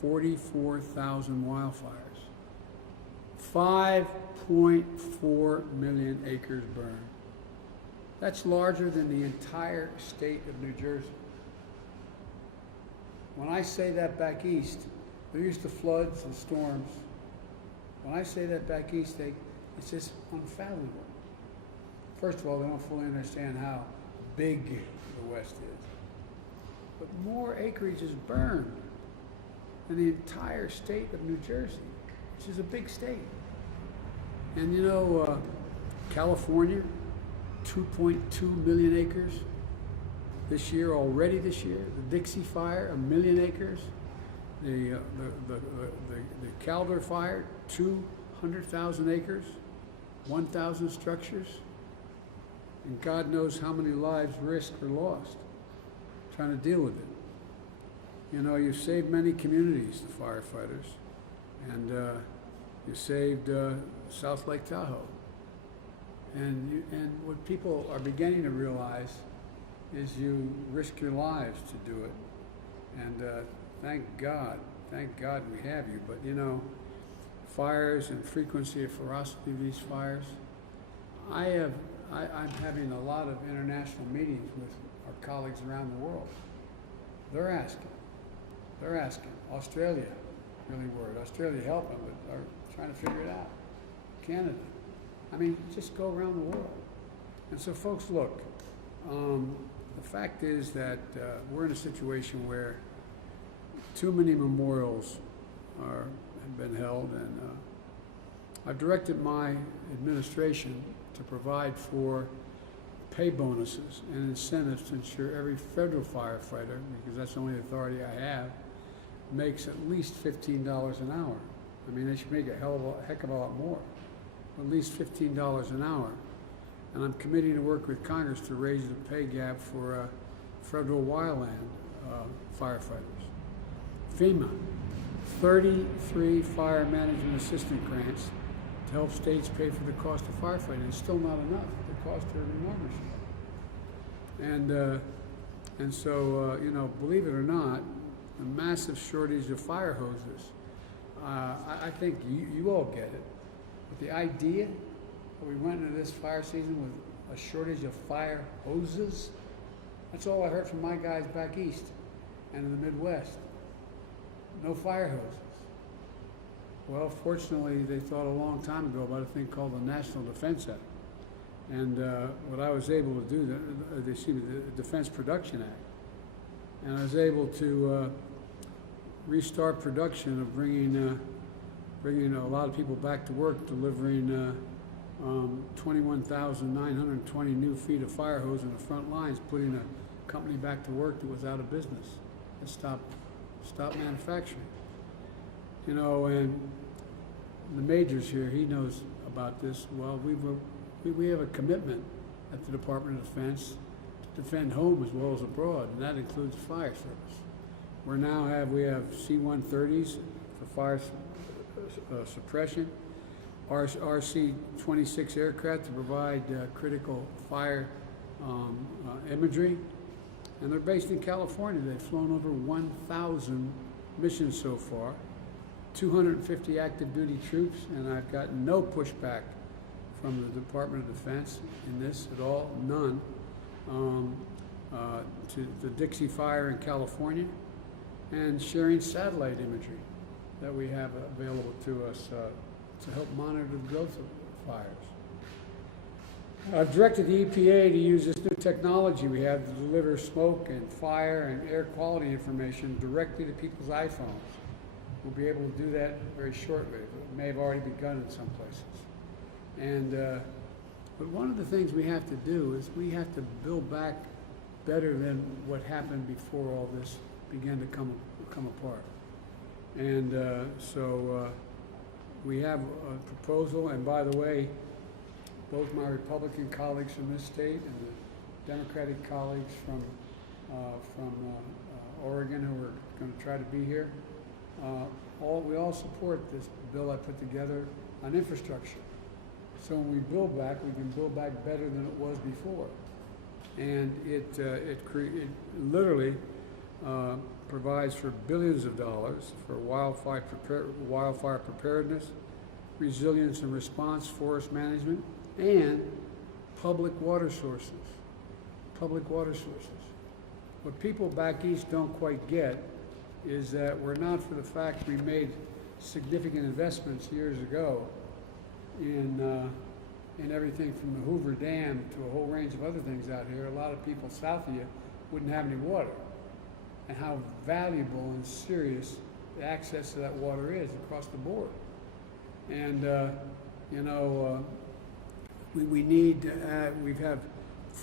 44,000 wildfires. 5.4 million acres burned. That's larger than the entire state of New Jersey. When I say that back east, they're used to floods and storms. When I say that back east, it's just unfathomable. First of all, they don't fully understand how big the West is. But more acreage is burned than the entire state of New Jersey, which is a big state. And you know, California, 2.2 million acres this year, already this year. The Dixie Fire, 1 million acres. The Calder Fire, 200,000 acres, 1,000 structures. And God knows how many lives risked or lost trying to deal with it. You know, you've saved many communities, the firefighters, and you saved South Lake Tahoe. And what people are beginning to realize is you risk your lives to do it. And thank God we have you. But you know, fires and frequency of ferocity of these fires, I'm having a lot of international meetings with our colleagues around the world. They're asking. Australia, really worried. Australia helped them, but are trying to figure it out. Canada. I mean, just go around the world. And so folks, look, the fact is that we're in a situation where too many memorials have been held, and I've directed my administration to provide for pay bonuses and incentives to ensure every federal firefighter, because that's the only authority I have, makes at least $15 an hour. I mean, they should make a heck of a lot more, at least $15 an hour. And I'm committing to work with Congress to raise the pay gap for federal wildland firefighters. FEMA, 33 fire management assistant grants to help states pay for the cost of firefighting. It's still not enough. The costs are enormous. And so, you know, believe it or not, a massive shortage of fire hoses. I think you all get it. But the idea that we went into this fire season with a shortage of fire hoses, that's all I heard from my guys back east and in the Midwest. No fire hoses. Well, fortunately, they thought a long time ago about a thing called the National Defense Act. And what I was able to do, the Defense Production Act, and I was able to restart production of bringing a lot of people back to work, delivering 21,920 new feet of fire hose in the front lines, putting a company back to work that was out of business. It stopped manufacturing. You know, and the majors here, he knows about this. Well, we have a commitment at the Department of Defense to defend home as well as abroad, and that includes fire service. We have C-130s for fire suppression, RC-26 aircraft to provide critical fire imagery, and they're based in California. They've flown over 1,000 missions so far, 250 active duty troops, and I've gotten no pushback from the Department of Defense in this at all, none, to the Dixie Fire in California, and sharing satellite imagery that we have available to us to help monitor the growth of fires. I've directed the EPA to use this new technology we have to deliver smoke and fire and air quality information directly to people's iPhones. We'll be able to do that very shortly. It may have already begun in some places. And but one of the things we have to do is we have to build back better than what happened before all this began to come apart. And so we have a proposal, and by the way, both my Republican colleagues from this state and the Democratic colleagues from Oregon who are going to try to be here, we all support this bill I put together on infrastructure. So when we build back, we can build back better than it was before. And it literally provides for billions of dollars for wildfire preparedness, resilience and response, forest management, and public water sources. Public water sources. What people back east don't quite get is that we're not for the fact we made significant investments years ago in everything from the Hoover Dam to a whole range of other things out here. A lot of people south of you wouldn't have any water, and how valuable and serious the access to that water is across the board. And we need to add, we have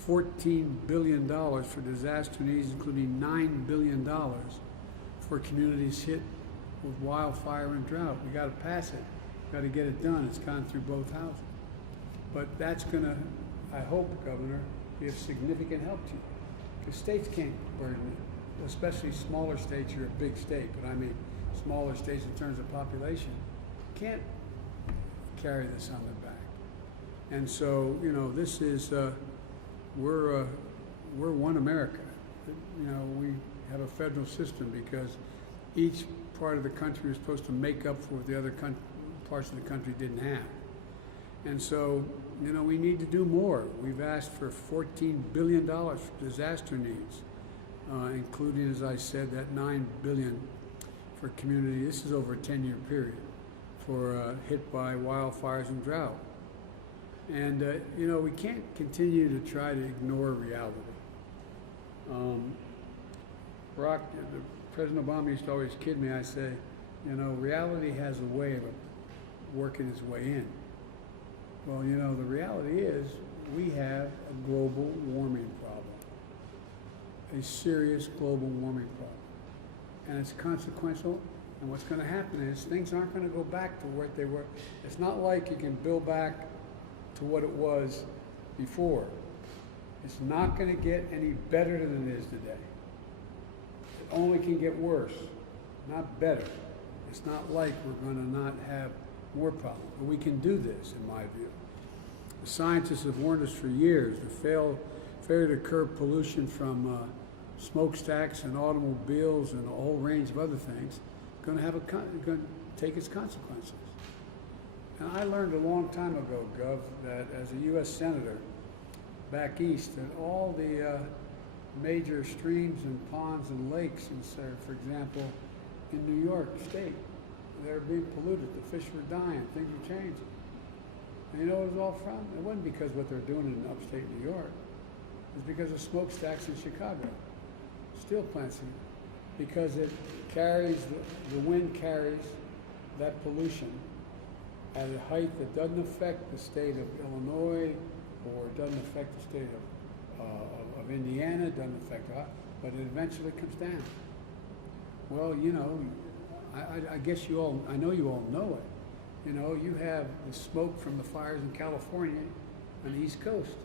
$14 billion for disaster needs, including $9 billion for communities hit with wildfire and drought. We got to pass it, got to get it done. It's gone through both houses. But that's going to, I hope, Governor, be of significant help to you. Because states can't burden it, especially smaller states. You're a big state, but I mean smaller states in terms of population can't carry this on their back. And so, this is, we're one America. We have a federal system because each part of the country is supposed to make up for what the other parts of the country didn't have. And so, we need to do more. We've asked for $14 billion for disaster needs, including, as I said, that $9 billion for community. This is over a 10-year period for hit by wildfires and drought. And, we can't continue to try to ignore reality. President Obama used to always kid me. I say, reality has a way of working its way in. Well, the reality is we have a global warming problem, a serious global warming problem. And it's consequential, and what's going to happen is things aren't going to go back to what they were. It's not like you can build back to what it was before. It's not going to get any better than it is today. It only can get worse, not better. It's not like we're going to not have more problems. But we can do this, in my view. The scientists have warned us for years. The failure to curb pollution from smokestacks and automobiles and a whole range of other things is going to take its consequences. And I learned a long time ago, Gov, that as a U.S. Senator back east, that all the major streams and ponds and lakes, for example, in New York State, they're being polluted. The fish were dying. Things were changing. And you know what it was all from? It wasn't because of what they're doing in upstate New York. It was because of smokestacks in Chicago, steel plants, because it carries, the wind carries that pollution at a height that doesn't affect the state of Illinois, or doesn't affect the state of Indiana, doesn't affect us, but it eventually comes down. Well, I guess I know you all know it. You have the smoke from the fires in California on the East Coast.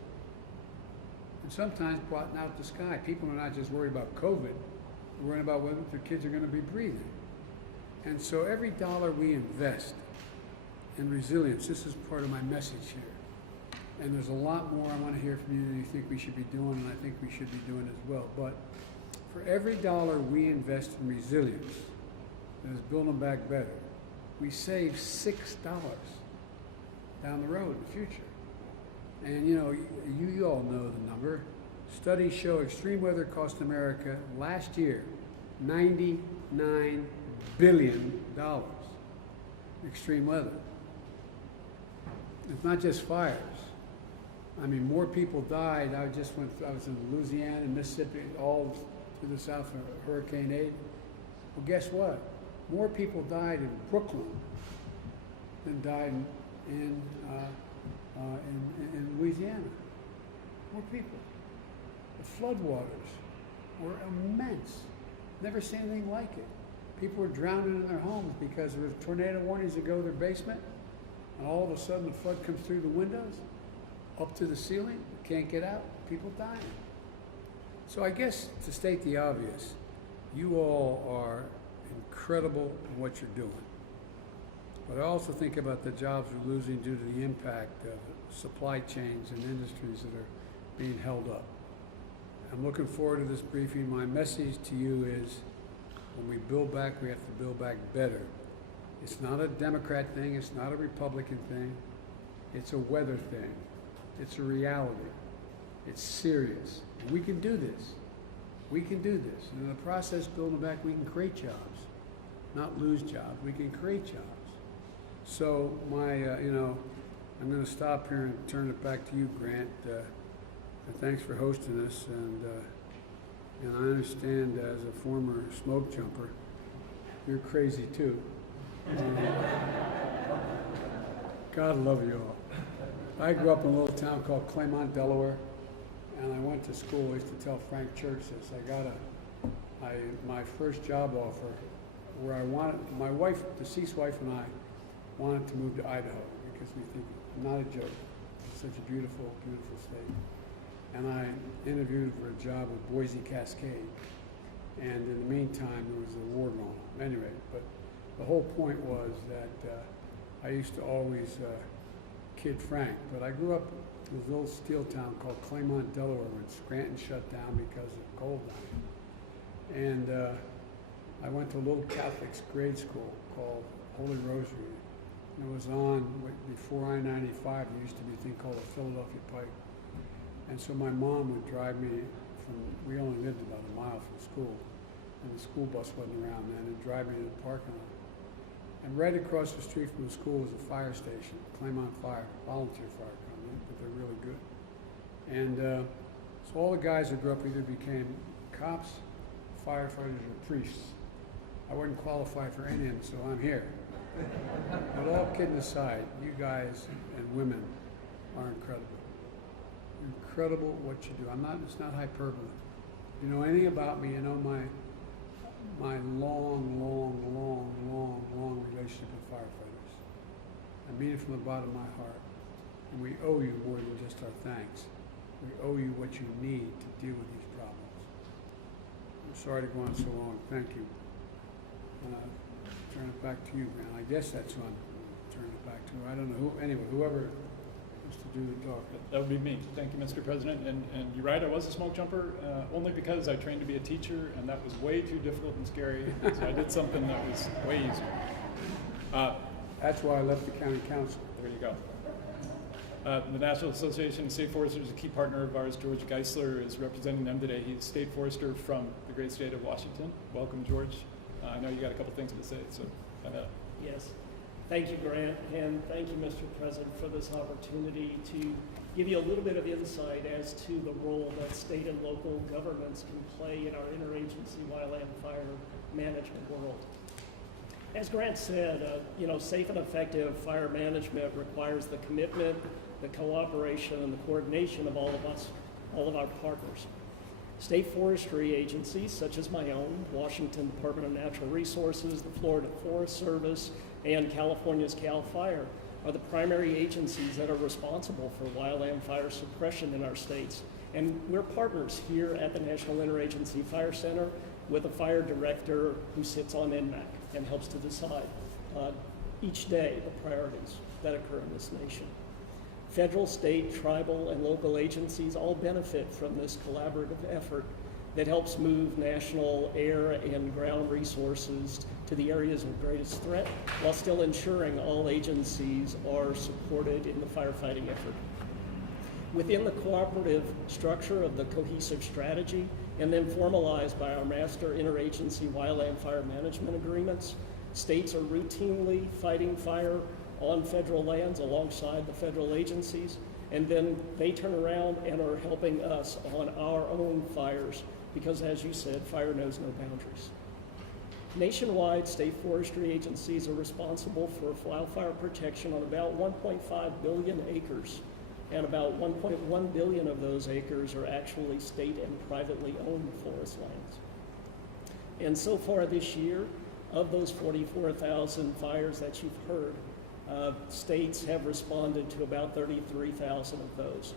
And sometimes blotting out the sky. People are not just worried about COVID, they're worried about whether their kids are going to be breathing. And so every dollar we invest in resilience, this is part of my message here. And there's a lot more I want to hear from you than you think we should be doing, and I think we should be doing as well. But for every dollar we invest in resilience, that is building back better, we save $6 down the road in the future. And you all know the number. Studies show extreme weather cost America last year $99 billion. Extreme weather. It's not just fires. I mean, more people died. I was in Louisiana and Mississippi, all to the south of Hurricane 8. Well, guess what? More people died in Brooklyn than died in Louisiana. More people. The floodwaters were immense. Never seen anything like it. People were drowning in their homes because there was tornado warnings that go to their basement, and all of a sudden the flood comes through the windows, up to the ceiling, can't get out, people dying. So I guess, to state the obvious, you all are incredible in what you're doing. But I also think about the jobs we're losing due to the impact of supply chains and industries that are being held up. I'm looking forward to this briefing. My message to you is, when we build back, we have to build back better. It's not a Democrat thing, it's not a Republican thing, it's a weather thing. It's a reality. It's serious. We can do this. We can do this. And in the process of building back, we can create jobs, not lose jobs. We can create jobs. So I'm going to stop here and turn it back to you, Grant. And thanks for hosting us. And I understand, as a former smoke jumper, you're crazy too. God love you all. I grew up in a little town called Claymont, Delaware, and I went to school. I used to tell Frank Church this. I got my first job offer where I wanted, my wife, deceased wife, and I wanted to move to Idaho because we think, not a joke, it's such a beautiful, beautiful state. And I interviewed for a job with Boise Cascade. And in the meantime, there was a war going on. Anyway, but the whole point was that I used to always kid Frank, but I grew up in this little steel town called Claymont, Delaware, when Scranton shut down because of coal mining. And I went to a little Catholic grade school called Holy Rosary. And it was on, before I-95, there used to be a thing called the Philadelphia Pike. And so my mom would drive me from, we only lived about a mile from school, and the school bus wasn't around then, and drive me to the parking lot. And right across the street from the school was a fire station, Claymont Fire, volunteer fire company, but they're really good. And so all the guys that grew up either became cops, firefighters, or priests. I wouldn't qualify for any of them, so I'm here. But all kidding aside, you guys and women are incredible. Incredible what you do. It's not hyperbole. If you know anything about me, you know my long relationship with firefighters. I mean it from the bottom of my heart. And we owe you more than just our thanks. We owe you what you need to deal with these problems. I'm sorry to go on so long. Thank you. Turn it back to you, Grant. I guess that's who I'm turning it back to. I don't know who. Anyway, whoever wants to do the talk. That would be me. Thank you, Mr. President. And you're right, I was a smoke jumper, only because I trained to be a teacher, and that was way too difficult and scary. So I did something that was way easier. That's why I left the county council. There you go. The National Association of State Foresters is a key partner of ours. George Geisler is representing them today. He's a state forester from the great state of Washington. Welcome, George. I know you got a couple things to say, so have at it. Yes. Thank you, Grant, and thank you, Mr. President, for this opportunity to give you a little bit of insight as to the role that state and local governments can play in our interagency wildland fire management world. As Grant said, safe and effective fire management requires the commitment, the cooperation, and the coordination of all of us, all of our partners. State forestry agencies, such as my own, Washington Department of Natural Resources, the Florida Forest Service, and California's CAL FIRE, are the primary agencies that are responsible for wildland fire suppression in our states. And we're partners here at the National Interagency Fire Center with a fire director who sits on NMAC and helps to decide each day the priorities that occur in this nation. Federal, state, tribal, and local agencies all benefit from this collaborative effort that helps move national air and ground resources to the areas of greatest threat, while still ensuring all agencies are supported in the firefighting effort. Within the cooperative structure of the cohesive strategy, and then formalized by our master interagency wildland fire management agreements, states are routinely fighting fire on federal lands alongside the federal agencies, and then they turn around and are helping us on our own fires, because as you said, fire knows no boundaries. Nationwide, state forestry agencies are responsible for wildfire protection on about 1.5 billion acres, and about 1.1 billion of those acres are actually state and privately owned forest lands. And so far this year, of those 44,000 fires that you've heard, states have responded to about 33,000 of those.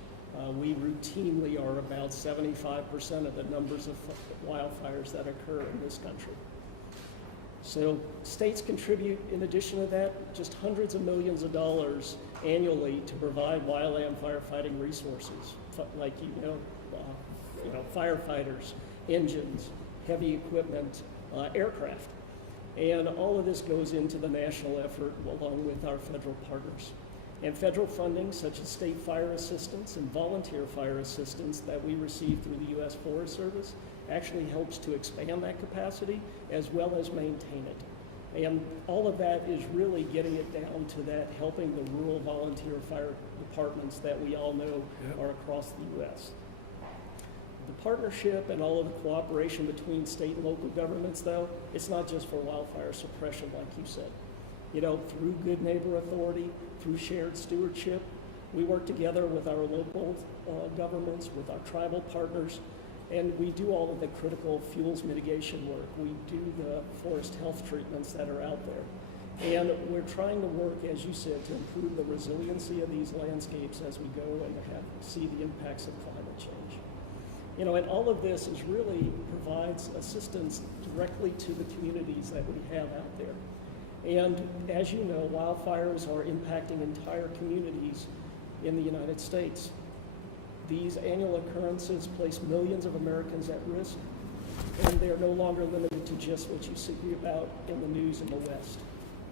We routinely are about 75% of the numbers of wildfires that occur in this country. So states contribute, in addition to that, just hundreds of millions of dollars annually to provide wildland firefighting resources. Like firefighters, engines, heavy equipment, aircraft. And all of this goes into the national effort along with our federal partners. And federal funding, such as state fire assistance and volunteer fire assistance that we receive through the U.S. Forest Service, actually helps to expand that capacity as well as maintain it. And all of that is really getting it down to that helping the rural volunteer fire departments that we all know are across the U.S. The partnership and all of the cooperation between state and local governments, though, it's not just for wildfire suppression, like you said. Through Good Neighbor Authority, through shared stewardship, we work together with our local governments, with our tribal partners, and we do all of the critical fuels mitigation work. We do the forest health treatments that are out there. And we're trying to work, as you said, to improve the resiliency of these landscapes as we go and see the impacts of climate change. And all of this is really provides assistance directly to the communities that we have out there. And as you know, wildfires are impacting entire communities in the United States. These annual occurrences place millions of Americans at risk, and they're no longer limited to just what you see about in the news in the West.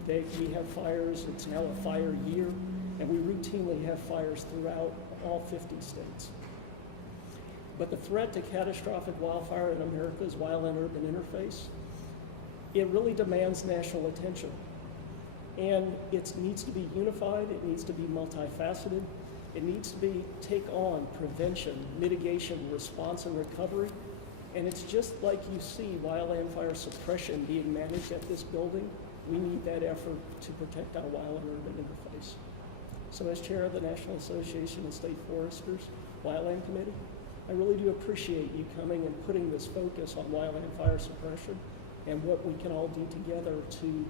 We have fires, it's now a fire year, and we routinely have fires throughout all 50 states. But the threat to catastrophic wildfire in America's wild and urban interface, it really demands national attention. And it needs to be unified, it needs to be multifaceted, it needs to take on prevention, mitigation, response, and recovery. And it's just like you see wildland fire suppression being managed at this building, we need that effort to protect our wild and urban interface. So as chair of the National Association of State Foresters Wildland Committee, I really do appreciate you coming and putting this focus on wildland fire suppression and what we can all do together to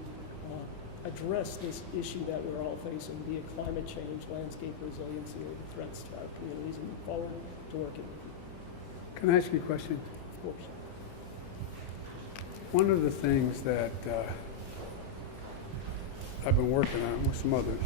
address this issue that we're all facing, be it climate change, landscape resiliency, or the threats to our communities, and look forward to working with you. Can I ask you a question? Of course. One of the things that I've been working on with some others